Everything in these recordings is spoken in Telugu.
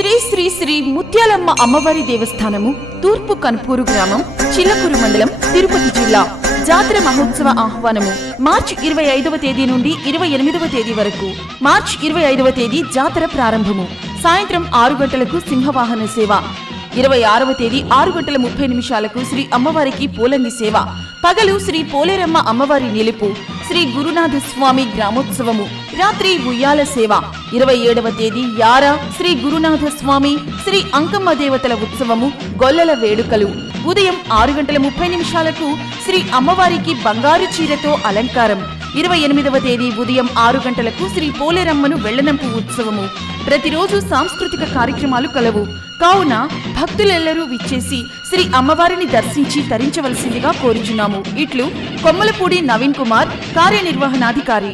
శ్రీ శ్రీ శ్రీ ముత్యాలమ్మ అమ్మవారి దేవస్థానము తూర్పు కన్పూరు గ్రామం చిల్లకూరు మండలం తిరుపతి జిల్లా. జాతర మహోత్సవ ఆహ్వానము మార్చి ఇరవై ఐదవ తేదీ నుండి ఇరవై ఎనిమిదవ తేదీ వరకు. మార్చి ఇరవై ఐదవ తేదీ జాతర ప్రారంభము. సాయంత్రం ఆరు గంటలకు సింహవాహన సేవ. ఇరవై ఆరవ తేదీ ఆరు గంటల ముప్పై నిమిషాలకు శ్రీ అమ్మవారికి పోలంగి సేవ. పగలు శ్రీ పోలేరమ్మ అమ్మవారి నిలుపు. శ్రీ గురునాథ స్వామి గ్రామోత్సవము. రాత్రి ఉయ్యాల సేవ. ఇరవై ఏడవ తేదీ యార శ్రీ గురునాథ స్వామి శ్రీ అంకమ్మ దేవతల ఉత్సవము గొల్లల వేడుకలు. ఉదయం ఆరు గంటల ముప్పై నిమిషాలకు శ్రీ అమ్మవారికి బంగారు చీరతో అలంకారం. ఇరవై ఎనిమిదవ తేదీ ఉదయం ఆరు గంటలకు శ్రీ పోలేరమ్మను వెళ్ళనంపు ఉత్సవము. ప్రతిరోజు సాంస్కృతిక కార్యక్రమాలు కలవు. కావున భక్తులెల్లరూ విచ్చేసి శ్రీ అమ్మవారిని దర్శించి తరించవలసిందిగా కోరుచున్నాము. ఇట్లు కొమ్మలపూడి నవీన్ కుమార్ కార్యనిర్వహణాధికారి.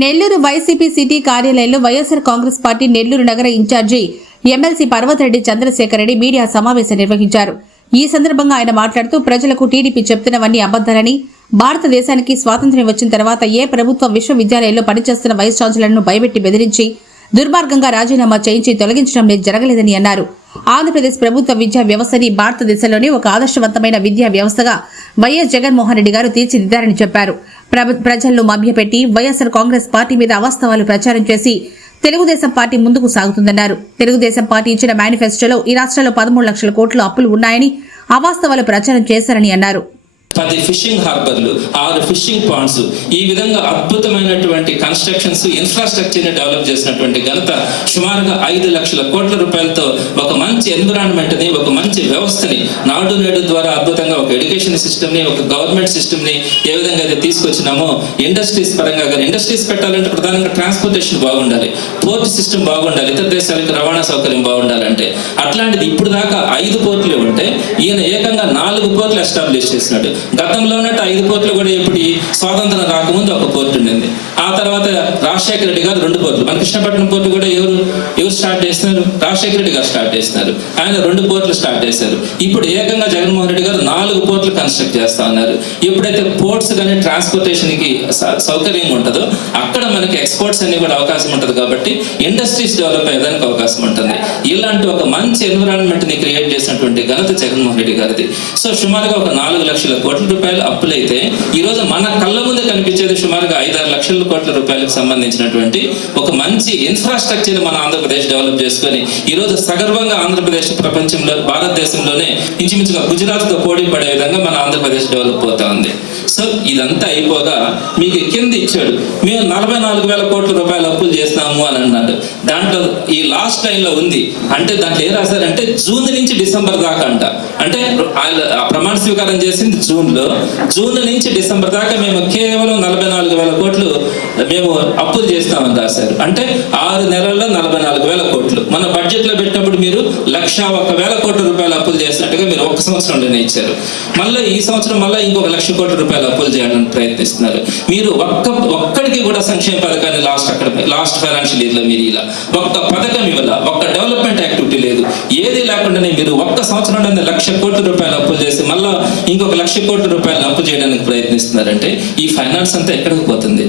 నెల్లూరు వైసీపీ సిటీ కార్యాలయంలో వైఎస్ఆర్ కాంగ్రెస్ పార్టీ నెల్లూరు నగర in charge MLC Parvathareddy Chandrashekar Reddy media సమావేశం నిర్వహించారు. ఈ సందర్భంగా ఆయన మాట్లాడుతూ ప్రజలకు టీడీపీ చెప్తున్నవన్నీ అబద్దాలని భారతదేశానికి స్వాతంత్ర్యం వచ్చిన తర్వాత ఏ ప్రభుత్వ విశ్వవిద్యాలయంలో పనిచేస్తున్న వైస్ ఛాన్సలర్ను భయపెట్టి బెదిరించి దుర్మార్గంగా రాజీనామా చేయించి తొలగించడం లేదు జరగలేదని అన్నారు. ఆంధ్రప్రదేశ్ ప్రభుత్వ విద్యా వ్యవస్థని భారతదేశంలోనే ఒక ఆదర్శవంతమైన విద్యా వ్యవస్థగా వైఎస్ జగన్మోహన్ రెడ్డి గారు తీర్చిదిద్దారని చెప్పారు. ప్రజలను మభ్యపెట్టి వైఎస్సార్ కాంగ్రెస్ పార్టీ మీద అవాస్తవాలు ప్రచారం చేసి తెలుగుదేశం పార్టీ ముందుకు సాగుతుందన్నారు. తెలుగుదేశం పార్టీ ఇచ్చిన మేనిఫెస్టోలో ఈ రాష్ట్రంలో పదమూడు లక్షల కోట్లు అప్పులు ఉన్నాయని అవాస్తవాలు ప్రచారం చేశారని అన్నారు. పది ఫిషింగ్ హార్బర్లు ఆరు ఫిషింగ్ పాండ్స్ ఈ విధంగా అద్భుతమైనటువంటి కన్స్ట్రక్షన్స్ ఇన్ఫ్రాస్ట్రక్చర్ని డెవలప్ చేసినటువంటి ఘనత సుమారుగా ఐదు లక్షల కోట్ల రూపాయలతో ఒక మంచి ఎన్విరాన్మెంట్ని ఒక మంచి వ్యవస్థని నాడు నేడు ద్వారా అద్భుతంగా ఒక ఎడ్యుకేషన్ సిస్టమ్ని ఒక గవర్నమెంట్ సిస్టమ్ని ఏ విధంగా అయితే తీసుకొచ్చినామో ఇండస్ట్రీస్ పరంగా కానీ ఇండస్ట్రీస్ పెట్టాలంటే ప్రధానంగా ట్రాన్స్పోర్టేషన్ బాగుండాలి పోర్ట్ సిస్టమ్ బాగుండాలి ఇతర దేశాలకు రవాణా సౌకర్యం బాగుండాలంటే. అట్లాంటిది ఇప్పుడు దాకా ఐదు పోర్టులే ఉంటే ఈయన ఏకంగా నాలుగు పోర్టులు ఎస్టాబ్లిష్ చేసినాడు. గతంలో ఉన్నట్టు ఐదు పోర్టులు కూడా ఇప్పుడు స్వాతంత్రం రాకముందు ఒక పోర్టు ఉండింది. తర్వాత రాజశేఖర రెడ్డి గారు రెండు పోర్టులు. మన కృష్ణపట్నం పోర్టు కూడా ఎవరు ఎవరు స్టార్ట్ చేస్తున్నారు? రాజశేఖర రెడ్డి గారు స్టార్ట్ చేస్తున్నారు. ఆయన రెండు పోర్టులు స్టార్ట్ చేశారు. ఇప్పుడు ఏకంగా జగన్మోహన్ రెడ్డి గారు నాలుగు పోర్టులు కన్స్ట్రక్ట్ చేస్తా ఉన్నారు. ఎప్పుడైతే పోర్ట్స్ కానీ ట్రాన్స్పోర్టేషన్కి సౌకర్యం ఉంటుందో అక్కడ మనకి ఎక్స్పోర్ట్స్ అన్ని కూడా అవకాశం ఉంటుంది కాబట్టి ఇండస్ట్రీస్ డెవలప్ అయ్యేదానికి అవకాశం ఉంటుంది. ఇలాంటి ఒక మంచి ఎన్విరాన్మెంట్ని క్రియేట్ చేసినటువంటి ఘనత జగన్మోహన్ రెడ్డి గారిది. సో సుమారుగా ఒక నాలుగు లక్షల కోట్ల రూపాయలు అప్పులైతే ఈ రోజు మన కళ్ళ ముందు కనిపించేది సుమారుగా ఐదారు లక్షల కోట్ల రూపాయలకు సంబంధించినటువంటి ఒక మంచి ఇన్ఫ్రాస్ట్రక్చర్ మన ఆంధ్రప్రదేశ్ డెవలప్ చేసుకొని ఈ రోజు సగర్వంగా ఆంధ్రప్రదేశ్ ప్రపంచంలో భారతదేశంలోనే ఇంచుమించుగా గుజరాత్తో పోటీ పడే విధంగా మన ఆంధ్రప్రదేశ్ డెవలప్ అవుతా ఉంది. సో ఇదంతా అయిపోగా మీకు కింద ఇచ్చాడు. మేము నలభై నాలుగు వేల కోట్ల రూపాయలు అప్పులు చేస్తాము అని అన్నాడు. దాంట్లో ఈ లాస్ట్ లైన్లో ఉంది. అంటే దాంట్లో ఏ రాశారంటే జూన్ నుంచి డిసెంబర్ దాకా అంట. అంటే ఆ ప్రమాణ స్వీకారం చేసింది జూన్లో జూన్ నుంచి డిసెంబర్ దాకా మేము కేవలం మేము అప్పులు చేస్తామని రాశారు. అంటే ఆరు నెలల్లో నలభై నాలుగు వేల కోట్లు. మన బడ్జెట్లో పెట్టినప్పుడు మీరు లక్ష ఒక వేల కోట్ల రూపాయలు అప్పులు చేసినట్టుగా మీరు ఒక సంవత్సరంలోనే ఇచ్చారు. మళ్ళీ ఈ సంవత్సరం మళ్ళీ ఇంకొక లక్ష కోట్ల రూపాయలు అప్పులు చేయడానికి ప్రయత్నిస్తున్నారు. మీరు ఒక్క ఒక్కడికి కూడా సంక్షేమ పథకాన్ని లాస్ట్ అక్కడ లాస్ట్ ఫైనాన్షియల్ ఇయర్లో మీరు ఇలా ఒక్క పథకం ఇవ్వాల? ఒక్క డెవలప్మెంట్ యాక్టివిటీ లేదు. ఏది లేకుండానే మీరు ఒక్క సంవత్సరంలోనే లక్ష కోట్ల రూపాయలు అప్పులు చేసి మళ్ళీ ఇంకొక లక్ష కోట్ల రూపాయలు అప్పు చేయడానికి ప్రయత్నిస్తున్నారంటే ఈ ఫైనాన్స్ అంతా ఎక్కడికి పోతుంది?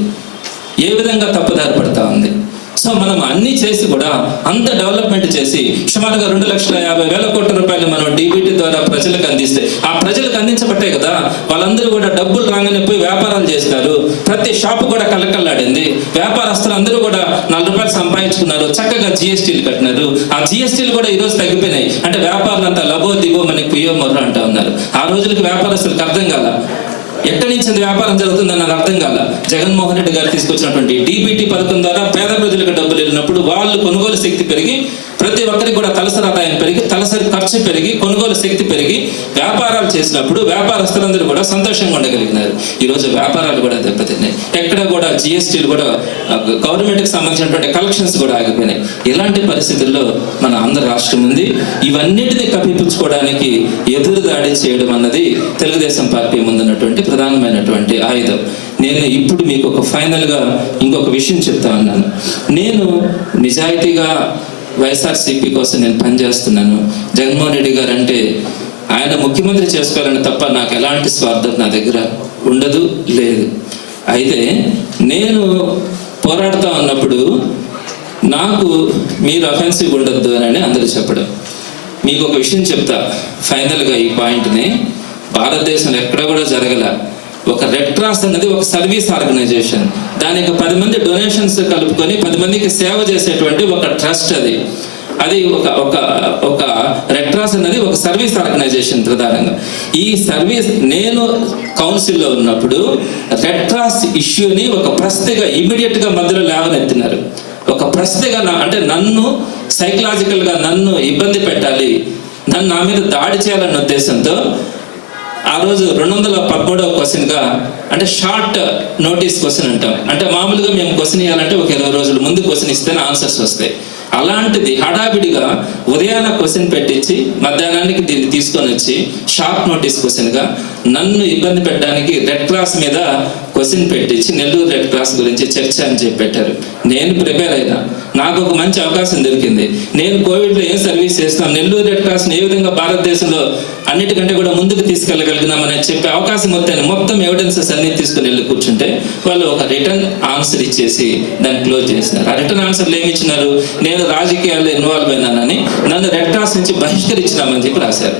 ఏ విధంగా తప్పుదారి పడతా ఉంది? సో మనం అన్ని చేసి కూడా అంత డెవలప్మెంట్ చేసి సుమారుగా రెండు లక్షల యాభై వేల కోట్ల రూపాయలు మనం డీబీటీ ద్వారా ప్రజలకు అందిస్తే ఆ ప్రజలకు అందించబట్టే కదా వాళ్ళందరూ కూడా డబ్బులు రాగానే పోయి వ్యాపారాలు చేస్తారు. ప్రతి షాపు కూడా కలకల్లాడింది వ్యాపారస్తులు అందరూ కూడా నాలుగు రూపాయలు సంపాదించుకున్నారు. చక్కగా జిఎస్టీలు కట్టినారు. ఆ జిఎస్టీలు కూడా ఈరోజు తగ్గిపోయినాయి. అంటే వ్యాపారులు అంతా లబో దిగో మనకి పియో మొర్ర అంటా ఉన్నారు. ఆ రోజులకు వ్యాపారస్తులకు అర్థం కాల? ఎక్కడి నుంచి వ్యాపారం జరుగుతుందని నాకు అర్థం కాల. జగన్మోహన్ రెడ్డి గారు తీసుకొచ్చినటువంటి డీబీటీ పథకం ద్వారా పేద ప్రజలకు డబ్బులు వెళ్ళినప్పుడు వాళ్ళు కొనుగోలు శక్తి పెరిగి ప్రతి ఒక్కరికి కూడా తలసరి ఆదాయం పెరిగి తలసరి ఖర్చు పెరిగి కొనుగోలు శక్తి పెరిగి వ్యాపారాలు చేసినప్పుడు వ్యాపారస్తులందరూ కూడా సంతోషంగా ఉండగలిగినారు. ఈరోజు వ్యాపారాలు కూడా దెబ్బతిన్నాయి. ఎక్కడ కూడా జిఎస్టీలు కూడా గవర్నమెంట్కి సంబంధించినటువంటి కలెక్షన్స్ కూడా ఆగిపోయినాయి. ఇలాంటి పరిస్థితుల్లో మన ఆంధ్ర రాష్ట్రం ఉంది. ఇవన్నిటిని కప్పిపుచ్చుకోవడానికి ఎదురుదాడి చేయడం అన్నది తెలుగుదేశం పార్టీ ముందున్నటువంటి ప్రధానమైనటువంటి ఆయుధం. నేను ఇప్పుడు మీకు ఒక ఫైనల్గా ఇంకొక విషయం చెప్తా ఉన్నాను. నేను నిజాయితీగా వైఎస్ఆర్సీపీ కోసం నేను పనిచేస్తున్నాను. జగన్మోహన్ రెడ్డి గారు అంటే ఆయన ముఖ్యమంత్రి చేసుకోవాలని తప్ప నాకు ఎలాంటి స్వార్థం నా దగ్గర ఉండదు లేదు. అయితే నేను పోరాడుతూ ఉన్నప్పుడు నాకు మీరు అఫెన్సివ్ ఉండొద్దు అని అందరూ చెప్పడం. మీకు ఒక విషయం చెప్తా. ఫైనల్గా ఈ పాయింట్ని భారతదేశంలో ఎక్కడ కూడా జరగల ఒక రెడ్ క్రాస్ అన్నది ఒక సర్వీస్ ఆర్గనైజేషన్. దానికి పది మంది డొనేషన్స్ కలుపుకొని పది మందికి సేవ చేసేటువంటి ఒక ట్రస్ట్ అది. అది ఒక ఒక ఒక రెడ్ క్రాస్ అన్నది ఒక సర్వీస్ ఆర్గనైజేషన్ ప్రధానంగా. ఈ సర్వీస్ నేను కౌన్సిల్లో ఉన్నప్పుడు రెడ్ క్రాస్ ఇష్యూని ఒక ప్రస్తుగా ఇమీడియట్గా మధ్యలో లేవనెత్తినారు. ఒక ప్రస్తుగా నా అంటే నన్ను సైకలాజికల్గా నన్ను ఇబ్బంది పెట్టాలి. నన్ను నా మీద దాడి చేయాలన్న ఉద్దేశంతో ఆ రోజు రెండు వందల పదమూడవ క్వశ్చన్గా అంటే షార్ట్ నోటీస్ క్వశ్చన్ అంటాం. అంటే మామూలుగా మేము క్వశ్చన్ ఇవ్వాలంటే ఒక ఇరవై రోజుల ముందు క్వశ్చన్ ఇస్తేనే ఆన్సర్స్ వస్తాయి. అలాంటిది హడావిడిగా ఉదయాన క్వశ్చన్ పెట్టించి మధ్యాహ్నానికి దీన్ని తీసుకొని వచ్చి షార్ట్ నోటీస్ క్వశ్చన్గా నన్ను ఇబ్బంది పెట్టడానికి రెడ్ క్రాస్ మీద క్వశ్చన్ పెట్టించి నెల్లూరు రెడ్ క్రాస్ గురించి చర్చ అని చెప్పి పెట్టారు. నేను ప్రిపేర్ అయినా. నాకు ఒక మంచి అవకాశం దొరికింది. నేను కోవిడ్లో ఏం సర్వీస్ చేస్తాను నెల్లూరు రెడ్ క్రాస్ని ఏ విధంగా భారతదేశంలో అన్నిటికంటే కూడా ముందుకు తీసుకెళ్ళగలిగినామని చెప్పే అవకాశం వస్తాను మొత్తం ఎవిడెన్సెస్ అన్ని తీసుకుని వెళ్ళి కూర్చుంటే వాళ్ళు ఒక రిటర్న్ ఆన్సర్ ఇచ్చేసి దాన్ని క్లోజ్ చేసినారు. ఆ రిటర్న్ ఆన్సర్లు ఏమి ఇచ్చినారు? నేను రాజకీయాల్లో ఇన్వాల్వ్ అయినానని నన్ను రెడ్ క్రాస్ నుంచి బహిష్కరించినామని చెప్పి రాశారు.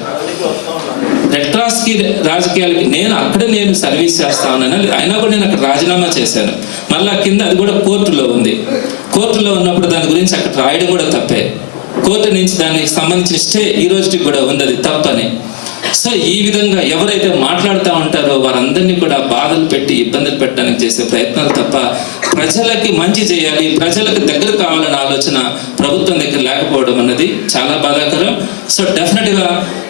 రెడ్ క్రాస్కి రాజకీయాలకి నేను అక్కడ నేను సర్వీస్ చేస్తానని అయినా కూడా నేను అక్కడ రాజీనామా చేశాను. మళ్ళా కింద అది కూడా కోర్టులో ఉంది. కోర్టులో ఉన్నప్పుడు దాని గురించి అక్కడ రాయడం కూడా తప్పే. కోర్టు నుంచి దానికి సంబంధించిన స్టే ఈ రోజుకి కూడా ఉంది అది తప్పని. సో ఈ విధంగా ఎవరైతే మాట్లాడుతూ ఉంటారో వారందరినీ కూడా బాధలు పెట్టి ఇబ్బందులు పెట్టడానికి చేసే ప్రయత్నాలు తప్ప ప్రజలకి మంచి చేయాలి ప్రజలకు దగ్గర కావాలనే ఆలోచన ప్రభుత్వం దగ్గర లేకపోవడం అన్నది చాలా బాధాకరం. సో డెఫినెట్గా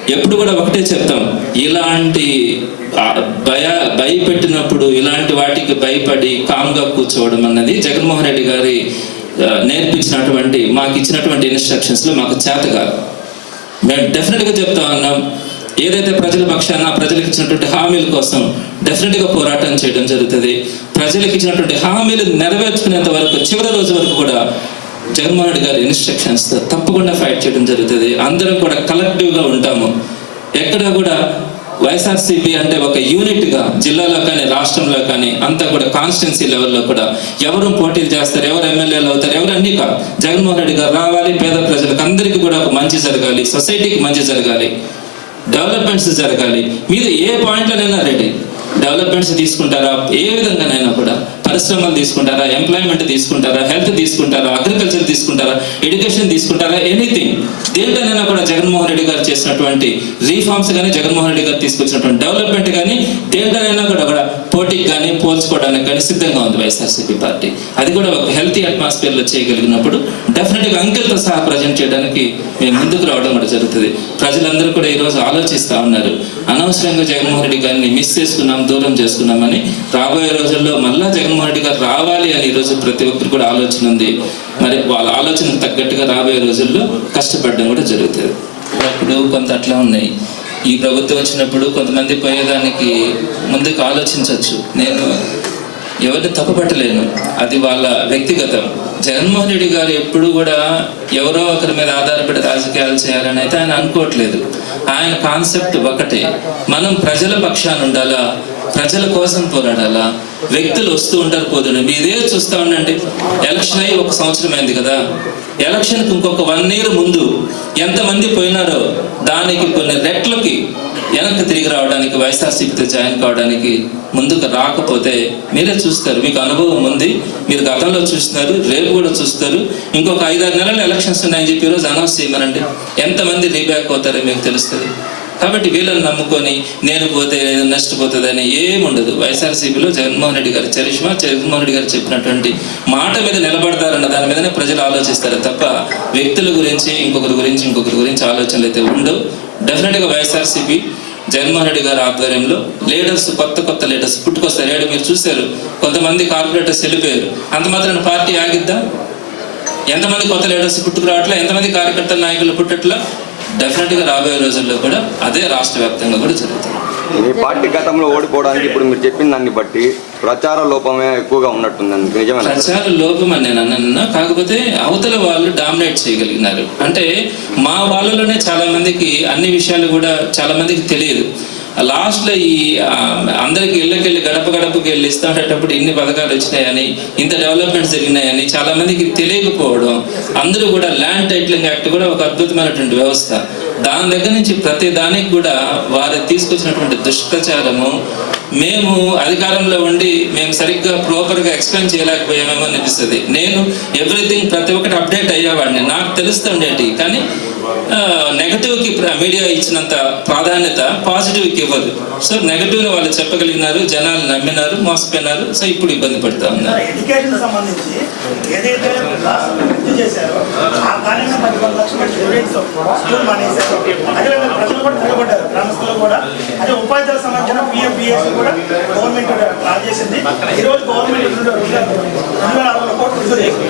ఎప్పుడు కూడా ఒకటే చెప్తాం ఇలాంటి భయ భయపెట్టినప్పుడు ఇలాంటి వాటికి భయపడి కామ్గా కూర్చోవడం అన్నది జగన్మోహన్ రెడ్డి గారి నేర్పించినటువంటి మాకు ఇచ్చినటువంటి ఇన్స్ట్రక్షన్స్లో మాకు చేత కాదు. మేము డెఫినెట్గా చెప్తా ఉన్నాం ఏదైతే ప్రజల పక్షాన ప్రజలకు ఇచ్చినటువంటి హామీల కోసం డెఫినెట్గా పోరాటం చేయడం జరుగుతుంది. ప్రజలకు ఇచ్చినటువంటి హామీలు నెరవేర్చుకునేంత వరకు చివరి రోజు వరకు కూడా జగన్మోహన్ రెడ్డి గారి ఇన్స్ట్రక్షన్స్ తప్పకుండా ఫైట్ చేయడం జరుగుతుంది. అందరం కూడా కలెక్టివ్గా ఉంటాము. ఎక్కడ కూడా వైఎస్ఆర్సీపీ అంటే ఒక యూనిట్గా జిల్లాలో కానీ రాష్ట్రంలో కానీ అంతా కూడా కాన్స్టిట్యున్సీ లెవెల్లో కూడా ఎవరు పోటీలు చేస్తారు ఎవరు ఎమ్మెల్యేలు అవుతారు ఎవరు అన్ని కాదు. జగన్మోహన్ రెడ్డి గారు రావాలి పేద ప్రజలకు అందరికీ కూడా ఒక మంచి జరగాలి సొసైటీకి మంచి జరగాలి. డెవలప్మెంట్స్ జరగాలి. మీరు ఏ పాయింట్లోనైనా రెడీ డెవలప్మెంట్స్ తీసుకుంటారా? ఏ విధంగానైనా కూడా. పరిశ్రమలు తీసుకుంటారా? ఎంప్లాయ్మెంట్ తీసుకుంటారా? హెల్త్ తీసుకుంటారా? అగ్రికల్చర్ తీసుకుంటారా? ఎడ్యుకేషన్ తీసుకుంటారా? ఎనీథింగ్ దేంట్లోనైనా కూడా జగన్మోహన్ రెడ్డి గారు చేసినటువంటి రీఫార్మ్స్ కానీ జగన్మోహన్ రెడ్డి గారు తీసుకొచ్చినటువంటి డెవలప్మెంట్ కానీ దేంట్లోనైనా కూడా కూడా పోటీకి కానీ పోల్చుకోవడానికి కానీ సిద్ధంగా ఉంది వైఎస్ఆర్సీపీ పార్టీ. అది కూడా ఒక హెల్తీ అట్మాస్ఫియర్లో చేయగలిగినప్పుడు డెఫినెట్గా అంకెలతో సహా ప్రజెంట్ చేయడానికి మేము ముందుకు రావడం కూడా జరుగుతుంది. ప్రజలందరూ కూడా ఈరోజు ఆలోచిస్తూ ఉన్నారు. అనవసరంగా జగన్మోహన్ రెడ్డి గారిని మిస్ చేసుకున్నాం దూరం చేసుకున్నామని రాబోయే రోజుల్లో మళ్ళా జగన్మోహన్ రెడ్డి గారు రావాలి అని ఈరోజు ప్రతి ఒక్కరు కూడా ఆలోచన ఉంది. మరి వాళ్ళ ఆలోచనకు తగ్గట్టుగా రాబోయే రోజుల్లో కష్టపడడం కూడా జరుగుతుంది. అప్పుడు కొంత అట్లా ఉన్నాయి. ఈ ప్రభుత్వం వచ్చినప్పుడు కొంతమంది పోయేదానికి ముందుకు ఆలోచించవచ్చు. నేను ఎవరిని తప్పుపట్టలేను. అది వాళ్ళ వ్యక్తిగతం. జగన్మోహన్ రెడ్డి గారు ఎప్పుడు కూడా ఎవరో ఒకరి మీద ఆధారపడి రాజకీయాలు చేయాలని అయితే ఆయన అనుకోవట్లేదు. ఆయన కాన్సెప్ట్ ఒకటే. మనం ప్రజల పక్షాన ఉండాలా? ప్రజల కోసం పోరాడాలా? వ్యక్తులు వస్తూ ఉంటారు పోతుండే మీదే చూస్తా ఉండండి. ఎలక్షన్ అయ్యి ఒక సంవత్సరం అయింది కదా. ఎలక్షన్కి ఇంకొక వన్ ఇయర్ ముందు ఎంతమంది పోయినారో దానికి కొన్ని రెట్లకి వెనక్కి తిరిగి రావడానికి వైఎస్ఆర్సీపీతో జాయిన్ కావడానికి ముందుకు రాకపోతే మీరే చూస్తారు. మీకు అనుభవం ఉంది. మీరు గతంలో చూస్తున్నారు రేపు కూడా చూస్తారు. ఇంకొక ఐదారు నెలలు ఎలక్షన్స్ ఉన్నాయని చెప్పి ఈరోజు అనౌన్స్ చేయమనండి. ఎంతమంది రీబ్యాక్ అవుతారో మీకు తెలుస్తుంది. కాబట్టి వీళ్ళని నమ్ముకొని నేను పోతే నష్టపోతుందని ఏముండదు. వైఎస్ఆర్సీపీలో జగన్మోహన్ రెడ్డి గారు చరిష్మా జగన్మోహన్ రెడ్డి గారు చెప్పినటువంటి మాట మీద నిలబడతారన్న దాని మీదనే ప్రజలు ఆలోచిస్తారు తప్ప వ్యక్తుల గురించి ఇంకొకరి గురించి ఇంకొకరి గురించి ఆలోచనలు అయితే ఉండవు. డెఫినెట్గా వైఎస్ఆర్సీపీ జగన్మోహన్ రెడ్డి గారి ఆధ్వర్యంలో లీడర్స్ కొత్త కొత్త లీడర్స్ పుట్టుకొస్తారు ఏడు మీరు చూశారు కొంతమంది కార్పొరేటర్స్ వెళ్ళిపోయారు. అంత మాత్రం పార్టీ ఆగిద్దా? ఎంతమంది కొత్త లీడర్స్ పుట్టుకురావట్లా? ఎంతమంది కార్యకర్తల నాయకులు పుట్టట్లా? డెఫినెట్గా రాబోయే రోజుల్లో కూడా అదే రాష్ట్ర వ్యాప్తంగా కూడా జరుగుతుంది. మీ పార్టీ గతంలో ఓడిపోవడానికి ఇప్పుడు మీరు చెప్పిన దాన్ని బట్టి ప్రచార లోపమే ఎక్కువగా ఉన్నట్టుంది నిజమేనా? ప్రచార లోపం అని నేను అన్నా కాకపోతే అవతల వాళ్ళు డామినేట్ చేయగలిగినారు. అంటే మా వాళ్ళలోనే చాలా మందికి అన్ని విషయాలు కూడా చాలా మందికి తెలియదు. లాస్ట్లో ఈ అందరికి ఇళ్ళకెళ్ళి గడప గడపకి వెళ్ళి ఇస్తుంటేటప్పుడు ఇన్ని పథకాలు వచ్చినాయని ఇంత డెవలప్మెంట్స్ జరిగినాయని చాలా మందికి తెలియకపోవడం అందరూ కూడా ల్యాండ్ టైటిలింగ్ యాక్ట్ కూడా ఒక అద్భుతమైనటువంటి వ్యవస్థ. దాని దగ్గర నుంచి ప్రతి దానికి కూడా వారు తీసుకొచ్చినటువంటి దుష్ప్రచారము మేము అధికారంలో ఉండి మేము సరిగ్గా ప్రాపర్గా ఎక్స్ప్లెయిన్ చేయలేకపోయామేమో అనిపిస్తుంది. నేను ఎవ్రీథింగ్ ప్రతి ఒక్కటి అప్డేట్ అయ్యేవాడిని. నాకు తెలుస్తుండేటి కానీ నెగటివ్కి మీడియా ఇచ్చినంత ప్రాధాన్యత పాజిటివ్కి ఇవ్వదు. సో నెగటివ్ని వాళ్ళు చెప్పగలిగినారు జనాలు నమ్మినారు మోసపోయినారు సో ఇప్పుడు ఇబ్బంది పడుతూ ఉన్నారు. ఏదైతే కూడా అదే ఉపాధ్యాయుల సంబంధించిన పిఎఫ్ బిఎస్ కూడా గవర్నమెంట్ లాంచ్ చేసింది ఈ రోజు గవర్నమెంట్ రెండు రెండు వేల అరవై కోట్లు విడుదల చేసింది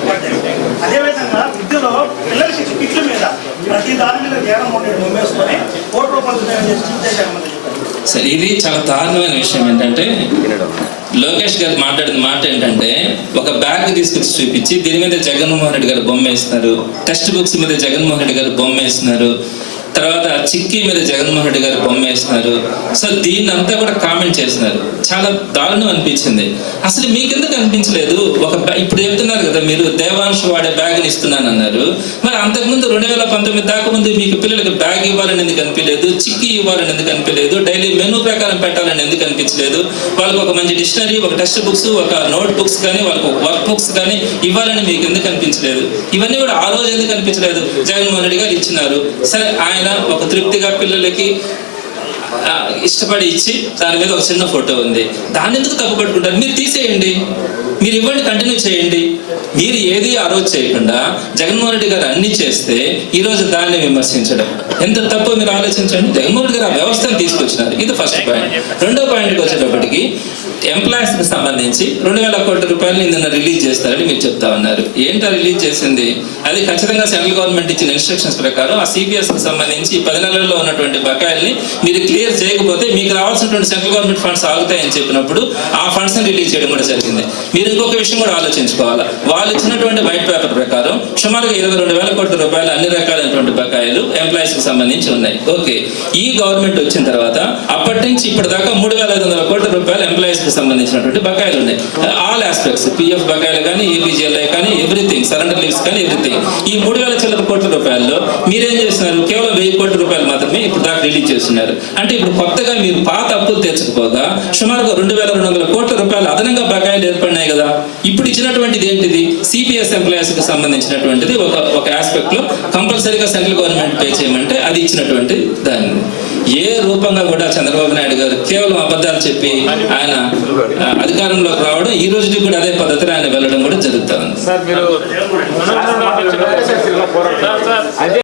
అదేవిధంగా విద్యలో పిల్లల శిక్ష కిట్ల మీద ప్రతి దాని మీద జగన్మోహన్ రెడ్డి ముమ్మేసుకొని కోటి రూపాయలు విడుదల చేసి చూసేశారు మనం సరే ఇది చాలా దారుణమైన విషయం ఏంటంటే లోకేష్ గారు మాట్లాడిన మాట ఏంటంటే ఒక బ్యాగ్ తీసుకొచ్చి చూపించి దీని మీద జగన్మోహన్ రెడ్డి గారు బొమ్మ వేస్తున్నారు టెక్స్ట్ బుక్స్ మీద జగన్మోహన్ రెడ్డి గారు బొమ్మ వేస్తున్నారు. తర్వాత చిక్కీ మీద జగన్మోహన్ రెడ్డి గారు బొమ్మ వేస్తున్నారు సో దీన్ని అంతా కూడా కామెంట్ చేస్తున్నారు చాలా దారుణం అనిపించింది. అసలు మీకెందుకు అనిపించలేదు? ఒక ఇప్పుడు చెప్తున్నారు కదా మీరు దేవాంశ వాడే బ్యాగ్ ఇస్తున్నాను అన్నారు మరి అంతకుముందు రెండు వేల పంతొమ్మిది దాకా ముందు మీకు పిల్లలకి బ్యాగ్ ఇవ్వాలని ఎందుకు అనిపించలేదు? చిక్కీ ఇవ్వాలని ఎందుకు అనిపించలేదు? డైలీ మెనూ ప్రకారం పెట్టాలని ఎందుకు అనిపించలేదు? వాళ్ళకి ఒక మంచి డిక్షనరీ ఒక టెక్స్ట్ బుక్స్ ఒక నోట్ బుక్స్ కానీ వాళ్ళకి ఒక వర్క్ బుక్స్ కానీ ఇవ్వాలని మీకు ఎందుకు అనిపించలేదు? ఇవన్నీ కూడా ఆ రోజు ఎందుకు అనిపించలేదు? జగన్మోహన్ రెడ్డి గారు ఇచ్చినారు. సరే ఆయన ఒక తృప్తిగా పిల్లలకి ఇష్టపడి ఇచ్చి దాని మీద ఒక చిన్న ఫోటో ఉంది. దాన్ని ఎందుకు తప్పు పట్టుకుంటారు? మీరు తీసేయండి. మీరు ఇవ్వండి కంటిన్యూ చేయండి. మీరు ఏది ఆ రోజు చేయకుండా జగన్మోహన్ రెడ్డి గారు అన్ని చేస్తే ఈ రోజు దాన్ని విమర్శించడం. ఎంత తప్పు మీరు ఆలోచించండి? జగన్మోహన్ రెడ్డి గారు ఆ వ్యవస్థను తీసుకొచ్చినారు. ఇది ఫస్ట్ పాయింట్ రెండో పాయింట్కి వచ్చేటప్పటికి ఎంప్లాయీస్కి సంబంధించి రెండు వేల కోట్ల రూపాయలు నిన్న రిలీజ్ చేస్తారని మీరు చెప్తా ఉన్నారు. ఏంటో రిలీజ్ చేసింది? అది ఖచ్చితంగా సెంట్రల్ గవర్నమెంట్ ఇచ్చిన ఇన్స్ట్రక్షన్స్ ప్రకారం ఆ సిబిఎస్కి సంబంధించి ఈ పది నెలల్లో ఉన్నటువంటి బకాయిల్ని మీరు క్లియర్ చేయకపోతే మీకు రావాల్సినటువంటి సెంట్రల్ గవర్నమెంట్ ఫండ్స్ ఆగుతాయని చెప్పినప్పుడు ఆ ఫండ్స్ రిలీజ్ చేయడం కూడా జరిగింది. మీరు ఇంకొక విషయం కూడా ఆలోచించుకోవాలి? వాళ్ళు ఇచ్చినటువంటి వైట్ పేపర్ ప్రకారం సుమారుగా ఇరవై రెండు వేల కోట్ల రూపాయలు అన్ని రకాలైనటువంటి బకాయిలు ఎంప్లాయీస్కి సంబంధించి ఉన్నాయి. ఓకే. ఈ గవర్నమెంట్ వచ్చిన తర్వాత అప్పటి నుంచి ఇప్పటిదాకా మూడు వేల ఐదు వందల కోట్ల రూపాయలు ఎంప్లాయీస్కి సంబంధించినటువంటి బకాయిలు ఉన్నాయి. ఆల్ ఆస్పెక్ట్స్ పిఎఫ్ బకాయిలు కానీ ఏపీజీఎల్ఐ కానీ ఎవ్రీథింగ్ సరెండర్ లీవ్స్ కానీ ఎవ్రీథింగ్. ఈ మూడు వేల చిల్లర కోట్ల రూపాయల్లో మీరేం చేస్తున్నారు? కేవలం వెయ్యి కోట్ల రూపాయలు మాత్రమే ఇప్పుడు దాకా రిలీజ్ చేస్తున్నారు. అంటే ఇప్పుడు కొత్తగా మీరు పాత అప్పులు తెచ్చుకోగా సుమారుగా రెండు వేల రెండు వందల కోట్ల రూపాయలు అదనంగా బకాయిలు ఏర్పడినాయి కదా ఇప్పుడు ఇచ్చినటువంటిది ఏంటిది సిపిఎస్ ఎంప్లాయీస్కి సంబంధించినటువంటిది ఒక ఒక ఆస్పెక్ట్లో కంపల్సరీగా సెంట్రల్ గవర్నమెంట్ పే చేయమంటే అది ఇచ్చినటువంటి దాన్ని ఏ రూపంగా కూడా చంద్రబాబు నాయుడు గారు కేవలం అబద్ధాలు చెప్పి ఆయన అధికారంలోకి రావడం ఈ రోజుకి కూడా అదే పద్ధతిలో ఆయన వెళ్ళడం కూడా జరుగుతా ఉంది సార్ మీరు